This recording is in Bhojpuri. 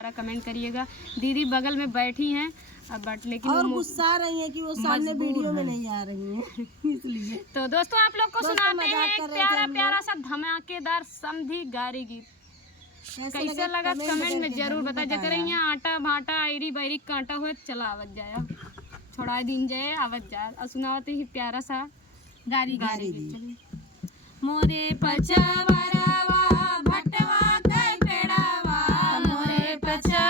कमेंट करिएगा। दीदी बगल में बैठी हैं बट लेकिन और गुस्सा रही है कि वो सामने वीडियो में नहीं आ रही हैं इसलिए। तो दोस्तों आप लोग को सुनाते हैं एक प्यारा प्यारा सा धमाकेदार समधी गारी गीत। कैसे लगा कमेंट में जरूर बता। जकर यहाँ आटा भाटा आयरी बैरी कांटा हुए चला आवत जाए छोड़ा दिन जाए आवत जाए और सुनाते ही प्यारा सा गारी गारी गीत। मोरे पछवारवा भटवा कई पेड़ावा मोरे पछवा